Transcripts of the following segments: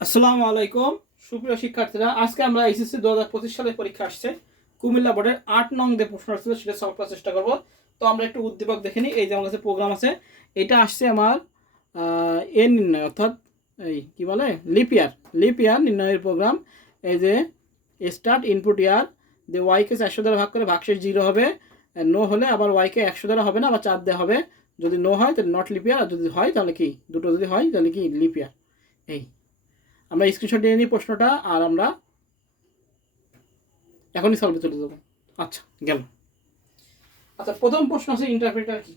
আসসালামু আলাইকুম সুপ্রিয় শিক্ষার্থীরা, আজকে আমরা এইচএসসি 2025 সালে পরীক্ষা আসছে কুমিল্লা বোর্ডের 8 নং যে প্রশ্ন আসছে সেটা সলভ করার চেষ্টা করব। তো আমরা একটু উদ্দীপক দেখে নিই। এই যে আমার কাছে প্রোগ্রাম আছে, এটা আসছে আমার এন নির্ণয়, অর্থাৎ এই কি বলে লিপ ইয়ার নির্ণয়ের প্রোগ্রাম। এই যে স্টার্ট ইনপুট ইয়ার, যে ওয়াইকে 400 দ্বারা ভাগ করে ভাগশেষ 0 হবে, নো হলে আবার ওয়াইকে 100 দ্বারা হবে না, আবার 4 দেওয়া হবে। যদি নো হয় তাহলে নট লিপ ইয়ার, আর যদি হয় তাহলে কি, দুটো যদি হয় তাহলে কি লিপ ইয়ার। এই আমরা স্ক্রিনশট নিয়ে নিই প্রশ্নটা, আর আমরা এখনই সলভে চলে যাবো। আচ্ছা গেল। আচ্ছা, প্রথম প্রশ্ন আছে ইন্টারপ্রেটার কি।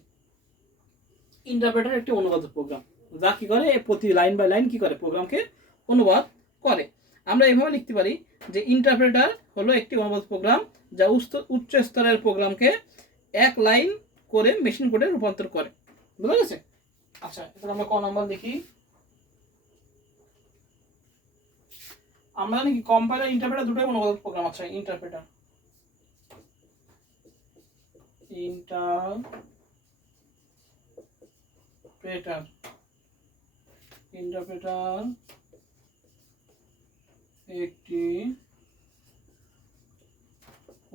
ইন্টারপ্রেটার একটি অনুবাদক প্রোগ্রাম, যা কি করে প্রতি লাইন বাই লাইন কি করে প্রোগ্রামকে অনুবাদ করে। আমরা এভাবে লিখতে পারি যে ইন্টারপ্রেটার হলো একটি অনুবাদ প্রোগ্রাম যা উচ্চ স্তরের প্রোগ্রামকে এক লাইন করে মেশিন কোডে রূপান্তর করে। বুঝা গেছে? আচ্ছা, এখন আমরা ক নাম্বার দেখি। আমরা জানি কি কম্পাইলার ইন্টারপ্রেটার দুটোই অনুবাদক প্রোগ্রাম। আচ্ছা, ইন্টারপ্রেটার একটি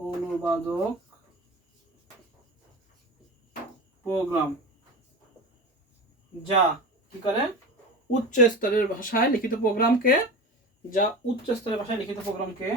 অনুবাদক প্রোগ্রাম যা কি করে উচ্চ স্তরের ভাষায় লিখিত প্রোগ্রামকে স্তরের ভাষায় লিখিত প্রোগ্রামকে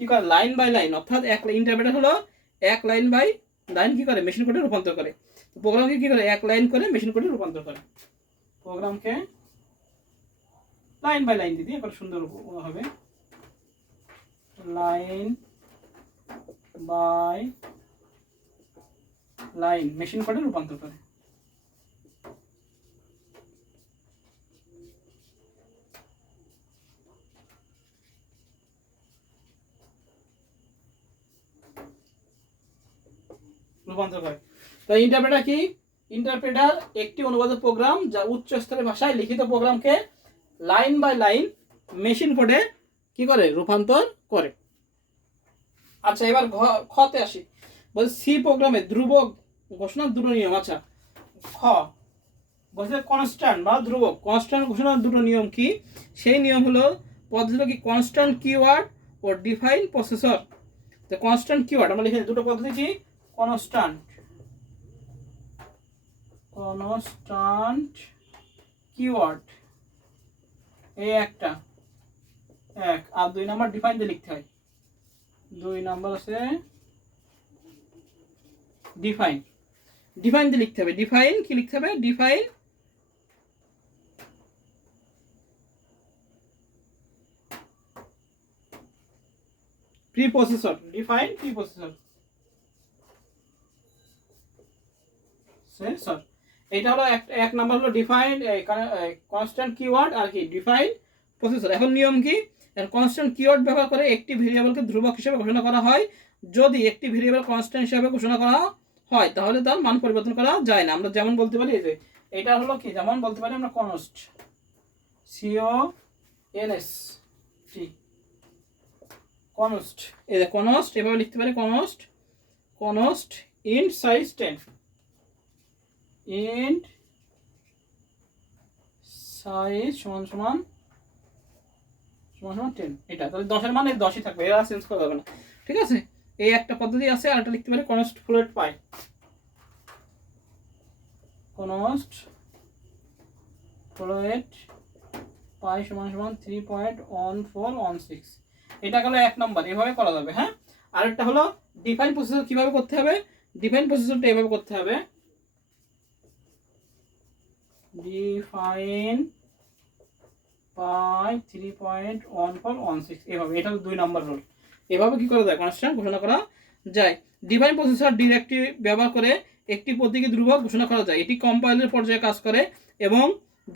কি করে লাইন বাই লাইন, অর্থাৎ এক ইন্টারপ্রেটার হলো এক লাইন বাই লাইন কি করে মেশিন কোডে রূপান্তর করে। তো প্রোগ্রামকে কি করে এক লাইন করে মেশিন কোডে রূপান্তর করে। প্রোগ্রামকে লাইন বাই লাইন দিদি এবার সুন্দর হবে, লাইন বাই লাইন মেশিন কোডে রূপান্তর করে। তো ইন্টারপ্রেটার কি? ইন্টারপ্রেটার একটি অনুবাদক প্রোগ্রাম যা উচ্চ স্তরের ভাষায় লিখিত প্রোগ্রামকে লাইন বাই লাইন মেশিন কোডে কি করে রূপান্তর করে। আচ্ছা, এবার খতে আসি। বলছে সি প্রোগ্রামে ধ্রুবক ঘোষণার দুটো নিয়ম। আচ্ছা, খ বলছে কনস্ট্যান্ট বা ধ্রুবক কনস্ট্যান্ট ঘোষণার দুটো নিয়ম কি? সেই নিয়ম হলো পদ্ধতি কি কনস্ট্যান্ট কিওয়ার্ড ও ডিফাইন প্রসেসর। তো কনস্ট্যান্ট কিওয়ার্ড আমরা লিখে দুটো পদ্ধতি কি, কনস্ট্যান্ট কিওয়ার্ড এই একটা আর 2 নাম্বার ডিফাইন দিয়ে লিখতে হয়। 2 নাম্বার আছে ডিফাইন দিয়ে লিখতে হবে। ডিফাইন কি লিখতে হবে? Define preprocessor, define preprocessor sensor. এটা হলো এক নাম্বার হলো ডিফাইন কনস্ট্যান্ট কিওয়ার্ড আর কি ডিফাইন প্রসেসর। এখন নিয়ম কি? কনস্ট্যান্ট কিওয়ার্ড ব্যবহার করে একটি ভেরিয়েবলকে ধ্রুবক হিসেবে ঘোষণা করা হয়। যদি একটি ভেরিয়েবল কনস্ট্যান্ট হিসেবে ঘোষণা করা হয় তাহলে তার মান পরিবর্তন করা যায় না। আমরা যেমন বলতে পারি এই যে এটা হলো কি, যেমন বলতে পারি আমরা কনস্ট কনস্ট এই যে কনস্ট এভাবে লিখতে পারি, const int size 10 int size সমান সমান 10। এটা তাহলে 10 মানে 10ই থাকবে, এরা চেঞ্জ করা যাবে না। ঠিক আছে, এই একটা পদ্ধতি আছে। আর একটা লিখতে পারি কনস্ট ফ্লোট পাই, কনস্ট ফ্লোট পাই সমান সমান 3.1416। এটা গেল এক নম্বর, এভাবে করা যাবে। হ্যাঁ, আরেকটা হলো ডিফাইন প্রসেসর। কিভাবে করতে হবে? ডিফাইন প্রসেসরটা এভাবে করতে হবে, ডিফাইন পাই 3.1416 এভাবে। এটা 2 নাম্বার রুল। এভাবে কি করা যায়? কনস্ট্যান্ট ঘোষণা করা যায়। ডিফাইন প্রসেসর ডিরেক্টরি ব্যবহার করে একটি প্রতীকী ধ্রুবক ঘোষণা করা যায়। এটি কম্পাইলার পর্যায়ে কাজ করে এবং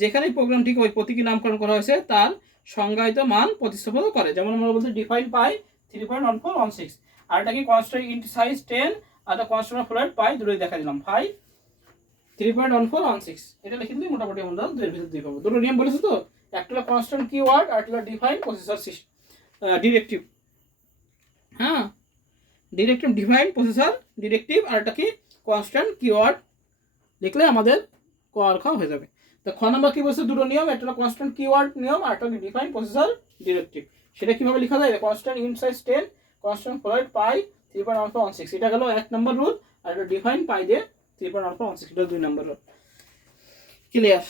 যেখানে প্রোগ্রামটিকে ওই প্রতীকী নামকরণ করা হয়েছে তার সংজ্ঞায়িত মান প্রতিস্থাপন করে। যেমন আমরা বলতে ডিফাইন পাই 3.1416, আর এটা কি কনস্ট্যান্ট ইন্ট সাইজ 10, আর কনস্ট্যান্ট ফ্লোট পাই, দুটোই দেখা দিলাম। 3.1416 এটা লিখে দিলে মোটামুটি আমরা দুইয়ের ভিতর দুই পাবো। দুটো নিয়ম বলেছে তো, একটা হলো কনস্ট্যান্ট কিওয়ার্ড আর একটা হলো ডিফাইন প্রসেসর ডিরেক্টিভ। হ্যাঁ, ডিরেক্টিভ ডিফাইন প্রসেসর ডিরেক্টিভ আর একটা কি কনস্ট্যান্ট কিওয়ার্ড লিখলে আমাদের ক আর খ হয়ে যাবে। তো খ নাম্বার কি বলছে, দুটো নিয়ম, একটা হলো কনস্ট্যান্ট কিওয়ার্ড নিয়ম আর একটা হলো ডিফাইন প্রসেসর ডিরেক্টিভ। সেটা কিভাবে লেখা যায়, constant in size 10 constant fluoride pi 3.1416 এটা গেল 1 নম্বর রুল, আর এটা ডিফাইন পাই দিয়ে 3.1416 এটা 2 নম্বর রুল। ক্লিয়ার?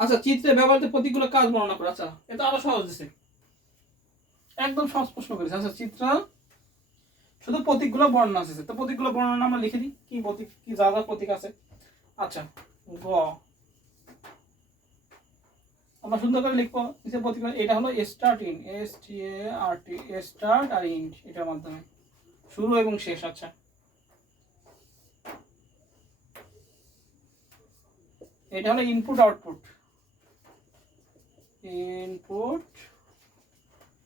আচ্ছা, চিত্রে ব্যবহৃত প্রতীকগুলো কাজ বর্ণনা করে। আচ্ছা, এটা আরো সহজ দিছে, একদম সহজ প্রশ্ন করেছে। আচ্ছা, চিত্র শুধু প্রতীকগুলো বর্ণনা আছে, তো প্রতীকগুলো বর্ণনা আমরা লিখে দিই, কি প্রতীক, কি যা যা প্রতীক আছে। আচ্ছা, গ আমরা সুন্দর করে লিখবো নিচে প্রতীক, এটা হলো স্টার্ট ইন, START, স্টার্ট আর ইন, এটার মাধ্যমে শুরু এবং শেষ। আচ্ছা, এটা হলো ইনপুট আউটপুট, ইনপুট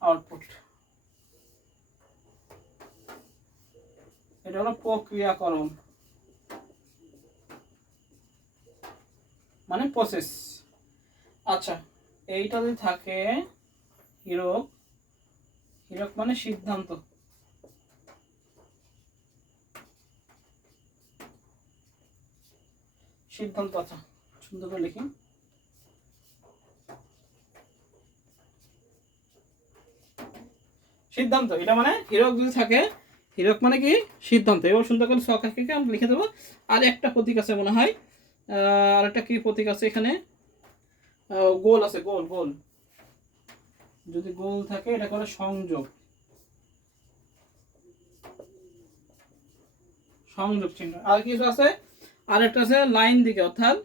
আউটপুট। এটা হলো প্রক্রিয়াকরণ মানে প্রসেস। আচ্ছা, এইটা যদি থাকে হীরক, হীরক মানে সিদ্ধান্ত, সিদ্ধান্ত। আচ্ছা, সুন্দর করে লিখি, সিদ্ধান্ত এটা মানে হীরক যদি থাকে, হীরক মানে কি সিদ্ধান্ত। এবার সুন্দর করে সকালকে আমরা লিখে দেবো। আর একটা প্রতীক আছে মনে হয়, আর একটা কি প্রতীক আছে এখানে, গোল আছে, গোল, গোল যদি গোল থাকে এটা করে সংযোগ, সংযোগ চিহ্ন। আর কিছু আছে, আর একটা আছে লাইন দিকে, অর্থাৎ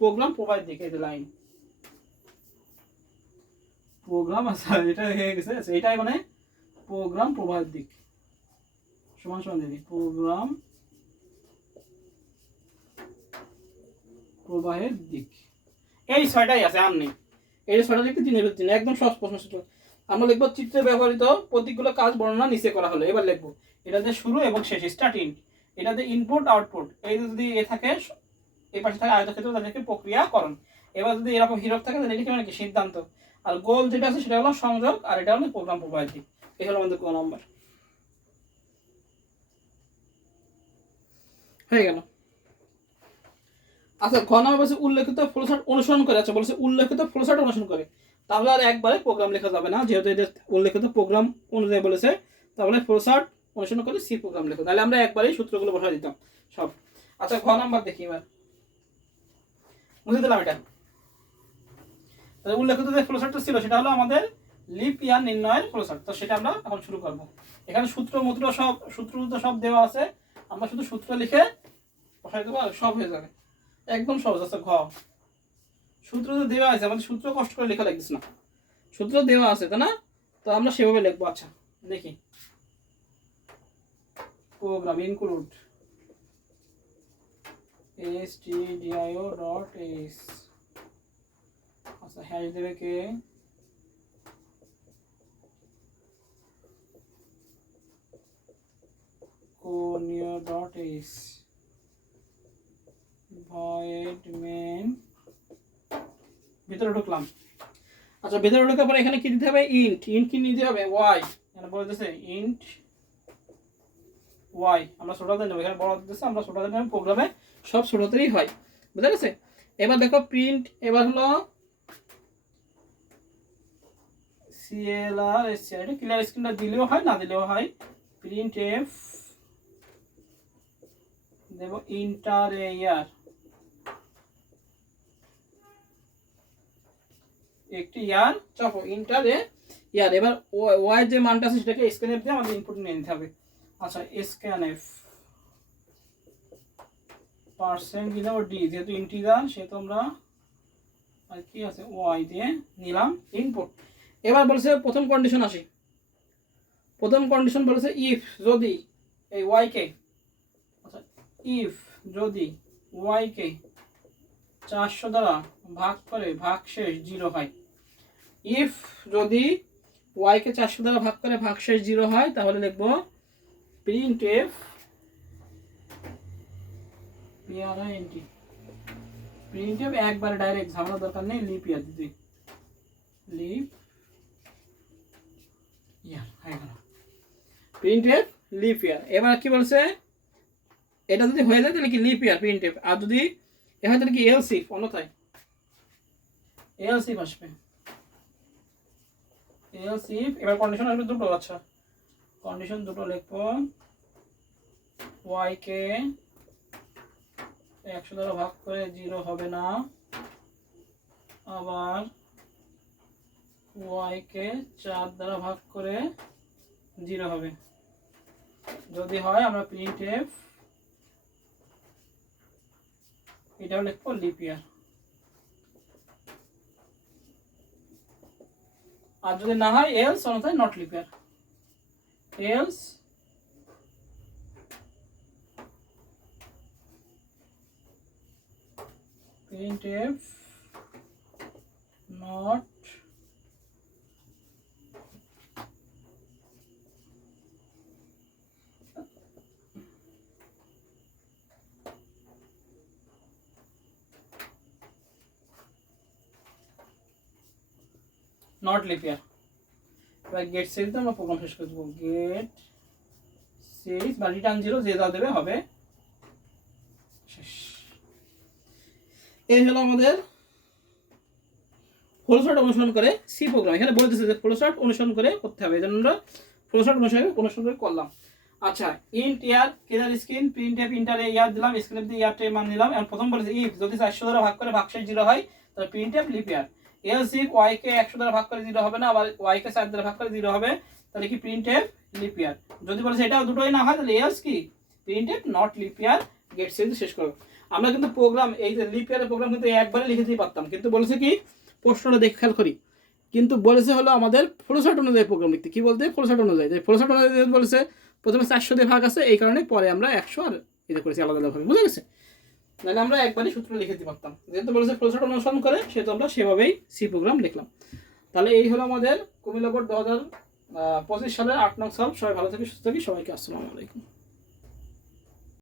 প্রোগ্রাম প্রোভাইড দিকে, এই যে লাইন প্রোগ্রাম। আচ্ছা, এটা হয়ে গেছে, এটাই মানে প্রোগ্রাম প্রবাহের দিক, সমান সমান দিদি প্রোগ্রাম প্রবাহের দিক। এই ছয়টাই আছে, আর নেই। এই ছয়টা লিখতে দিনের দিন একদম সহজ প্রশ্ন। আমরা লিখবো চিত্রে ব্যবহৃত প্রতীকগুলো কাজ বর্ণনা নিচে করা হলো। এবার লিখবো এটাতে শুরু এবং শেষ, স্টার্ট ইন, এটাতে ইনপুট আউটপুট, এই যদি এ থাকে এই পাশে থাকে আয়তক্ষেত্র, তাদেরকে প্রক্রিয়াকরণ। এবার যদি এরকম হীরক থাকে তাহলে লিখবে কি সিদ্ধান্ত, আর গোল যেটা আছে সেটা হলো সংযোগ, আর এটা হলো প্রোগ্রাম প্রবাহের দিক। এই হলো আমাদের ক নাম্বার হয়ে গেল। আচ্ছা, ঘ নাম্বার বলছে উল্লেখিত ফ্লোচার্ট অনুসরণ করে। আচ্ছা, বলছে উল্লেখিত ফ্লোচার্ট অনুসরণ করে, তাহলে আর একবারে প্রোগ্রাম লেখা যাবে না, যেহেতু এদের উল্লেখিত প্রোগ্রাম অনুযায়ী বলেছে, তাহলে ফ্লোচার্ট অনুসরণ করে সি প্রোগ্রাম লেখো, তাহলে আমরা একবারেই সূত্রগুলো বসাই দিতাম সব। আচ্ছা, ঘ নাম্বার দেখি এবার, বুঝে দিলাম এটা। তাহলে উল্লেখিত যে ফ্লোচার্টটা ছিল সেটা হলো আমাদের লিপ ইয়ার নির্ণয়ের ফ্লোচার্ট, তো সেটা আমরা এখন শুরু করব। এখানে সূত্র মূত্র সব, সূত্র সব দেওয়া আছে, আমরা শুধু সূত্র লিখে বসাই দেবো আর সব হয়ে যাবে, একদম সহজ। আছে ঘ, সূত্র তো দেওয়া আছে, আমাদের সূত্র কষ্ট করে লেখা লাগছে না, সূত্র দেওয়া আছে তাই না, তো আমরা সেভাবে লিখবো। আচ্ছা, দেখি প্রোগ্রাম ইনক্লুড stdio.h, আচ্ছা হ্যাশ দেবে কে, conio.h void main, ভিতরে ঢুকলাম। আচ্ছা, ভিতরে ঢোকার পরে এখানে কি দিতে হবে, ইন্ট, ইন্ট কি নিতে হবে ওয়াই, এখানে বলে দিতেছে ইন্ট ওয়াই, আমরা ছোটতে নেব, এখানে বড় দিতেছে, আমরা ছোটতে নেব, প্রোগ্রামে সব ছোটতেই হয়, বুঝা গেছে। এবার দেখো প্রিন্ট, এবার হলো সিএলআর এসসিআর, এটা ক্লিয়ার স্ক্রিনটা দিলেও হয় না দিলেও হয়, প্রিন্ট এফ দেব ইন্টার ইয়ার, একটি ইয়ার চাপো ইন্টার ইয়ার। এবার ওয়াই যে মানটা আছে সেটাকে স্ক্যানএফ দিয়ে আমাদের ইনপুট নিয়ে নিতে হবে। আচ্ছা, স্ক্যানএফ পার্সেন্ট দিলাম ডি, যেহেতু ইন্টিজার সেহেতু আমরা আর কি আছে ওয়াই দিয়ে নিলাম ইনপুট। এবার বলেছে প্রথম কন্ডিশন আসি, প্রথম কন্ডিশন বলেছে ইফ যদি এই ওয়াই কে, আচ্ছা ইফ যদি ওয়াই কে 400 দ্বারা ভাগ করে ভাগশেষ 0 হয়, ইফ যদি ওয়াই কে 400 দ্বারা ভাগ করে ভাগশেষ 0 হয়, তাহলে লিখব প্রিন্ট এফ PRINT প্রিন্টএফ একবার ডাইরেক্ট, ঝামেলা দরকার নেই, লিপ ইয়ার দিতে, লিপ ইয়ার হয়ে গেল প্রিন্টএফ লিপ ইয়ার। এবার কি বলছে, এটা যদি হয়ে যায় তাহলে কি লিপ ইয়ার প্রিন্টএফ, আর যদি এ হয় তাহলে কি এলস ইফ, অন্যথায় এলস ইফ আসবে, এলস ইফ। এবার কন্ডিশন আসবে দুটো, আচ্ছা কন্ডিশন দুটো লিখবো, y কে 100 দ্বারা ভাগ করে 0 হবে না, আবার y কে 4 দ্বারা ভাগ করে 0 হবে। যদি হয় আমরা প্রিন্টএফ এটাও লিখবো লিপ ইয়ার, আর যদি না হয় এলস, অন্যথায় not leap year, else printf not lip ইয়ার। এবার গেট সিরিজ আমরা প্রোগ্রাম শেষ করে দেবো, গেট সিরিজ বা রিটার্ন 0 যে যা দেবে হবে শেষ। এই হলো আমাদের ফ্লোচার্ট অনুসরণ করে সি প্রোগ্রাম। এখানে বলে দিচ্ছে যে ফ্লোচার্ট অনুসরণ করে করতে হবে, এই জন্য আমরা ফ্লোচার্ট অনুসরণ করে করলাম। আচ্ছা ইন্ট ইয়ার কেদার স্ক্রিন প্রিন্টএফ ইন্টারে ইয়ার দিলাম, স্ক্রিন দিয়ে ইয়ারটাই মান নিলাম। এখন প্রথম বলেছে ইফ যদি 400 দ্বারা ভাগ করে ভাগশেষ 0 হয় তাহলে printf lip year. Else if y কে 100 দ্বারা ভাগ করে 0 হবে না, আবার y কে 4 দ্বারা ভাগ করে 0 হবে, তাহলে কি প্রিন্টএফ লিপ ইয়ার। যদি বলেছে এটা দুটোই না হয় তাহলে এলস কি printf not leap year. GATE series শেষ করব। আমরা কিন্তু প্রোগ্রাম এই যে লিপ ইয়ারের প্রোগ্রাম কিন্তু একবারে লিখে দিতে পারতাম, কিন্তু বলেছে কি প্রশ্নটা দেখে খেয়াল করি, কিন্তু বলেছে হলো আমাদের ফ্লোচার্ট অনুযায়ী প্রোগ্রাম লিখতে। কি বলতে ফ্লোচার্ট অনুযায়ী, ফ্লোচার্ট অনুযায়ী বলেছে প্রথমে 400 দিয়ে ভাগ আছে, এই কারণে পরে আমরা 100 আর এটা করেছি আলাদা আলাদাভাবে, বুঝে গেছে? নাহলে আমরা একবারই সূত্র লিখে দিতে পারতাম, যেহেতু বলেছে ফ্লোচার্ট অনুসরণ করে সেহেতু আমরা সেভাবেই সি প্রোগ্রাম লিখলাম। তাহলে এই হলো আমাদের কুমিল্লা বোর্ড 2025 সালের 8 নং সলভ। সবাই ভালো থাকি, সুস্থ থাকি, সবাইকে আসসালামু আলাইকুম।